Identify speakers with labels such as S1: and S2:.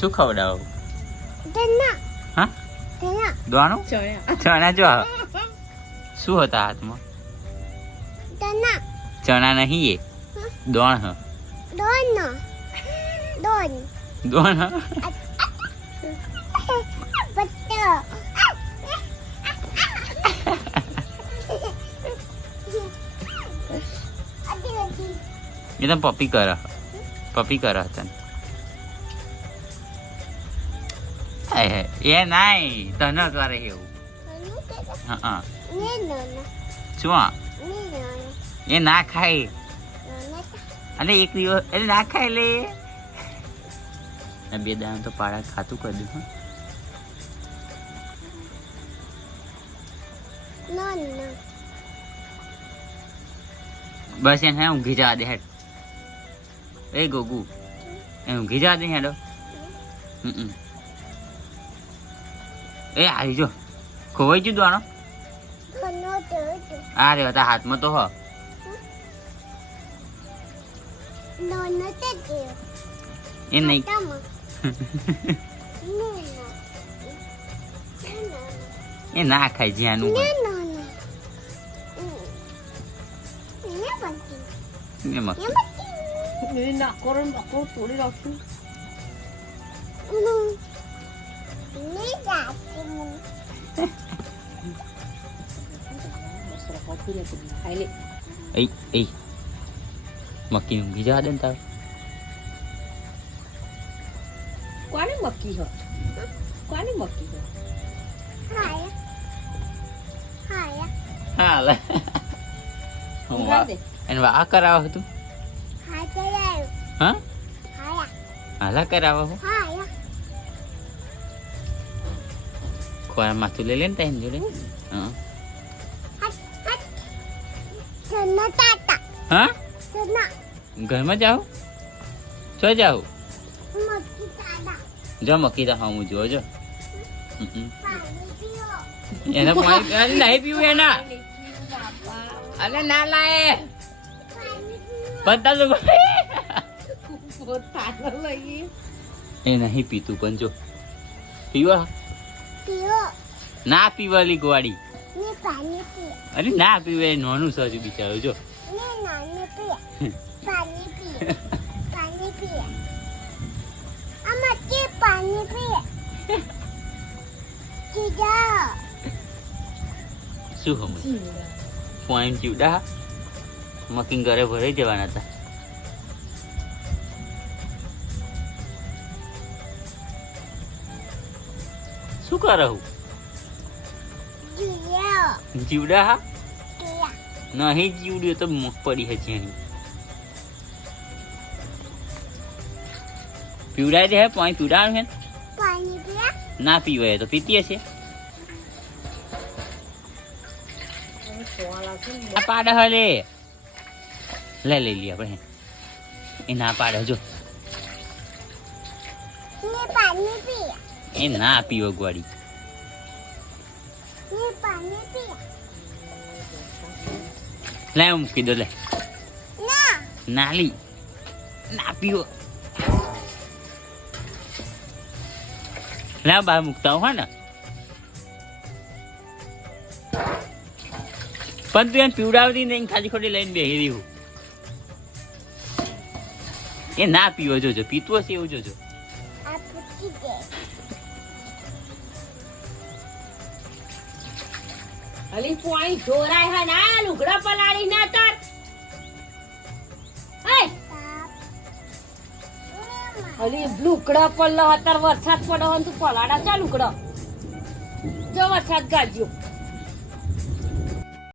S1: શું ખવડાવો હા? દોણું ચણા જો. શું હતા હાથમાં?
S2: તેના
S1: ચણા નહીં એ. દોણ હ. દોણ એ તો પપ્પી કર પપી કર તને એ નાઈ તને કરે એવું. હા શું? એ ના ખાય. અને એક દિવસ એટલે ના ખાય લે. બે દાણા તો પાડા ખાતું કરી
S2: નો.
S1: બસ એને ઊંઘી જવા દે હેડ. એ ગોગુ એ ઊંઘી જવા દે હેડો. હમ. એ આવી જો. ખોવાઈ ગયું દોણો
S2: નો
S1: આ રે તા હાથમાં તો હ.
S2: નો નો તે દે
S1: એ નહીં. એ ના ખાય જ્યાંનું એમાં
S2: ને બંતી
S3: એ નાકોરો નાકો તોડી નાખ્યું
S1: એ એ મક્કી ઊંઘી જવા દે ને તાર
S3: કોની મક્કી હો કોની મક્કી હો
S2: હાય હાય
S1: હા લે હું વા- એને વા કરાવો. હતું
S2: હા ચાલ્યો
S1: હા હાલા કરાવો હો
S2: હાય
S1: ને તારી જોડે હા
S2: હટ હટ સન્ના તાતા
S1: હા ઘરમાં જાઓ ચો જાઓ જો મકી તો હું જોવો જો એને પાણી નહીં પીવું એના અરે ના લાય બધા
S3: લઈ
S1: એ નહીં પીતું પણ જો પીવા ના પીવાલી ગોવાડી
S2: ને પાણી પીઓ.
S1: અરે ના પીવે નાનું સજુ બિચારું જો. શું હમ પોઈન્ટ ચીવડા મકીન ઘરે ભરાઈ જવાના હતા. શું કરે હું જીવડા હા? નહીં જીવડ્યો તો મુખ પડી હશે અહીં. પીવડાય દે પાણી પીવડાવાનું હે? ના પીવાય, તો પીતી હશે. પાડે હલે લે. લઈ લઈએ આપણે. એ ના પાડે, જો.
S2: પાણી
S1: એ ના પીવો ગોળી
S2: ને
S1: લે હું મૂકી દો લે. નાલી. ના પીવો લે બહાર મૂકતા હોય ને. પણ તું એને પીવડાવતી નહીં ખાલી ખોટી લઈને બેસી રહ્યું એ ના પીવો જોજો. પીતો હશે એવું જોજો.
S3: અલી પોણી જોરાય હે ના લુગડા પલાળી ના તર. અલી લુગડા પલ્લા અત્યારે વરસાદ પડ્યો તું પલાડા ચા લુગડા? જો વરસાદ ગાજ્યો.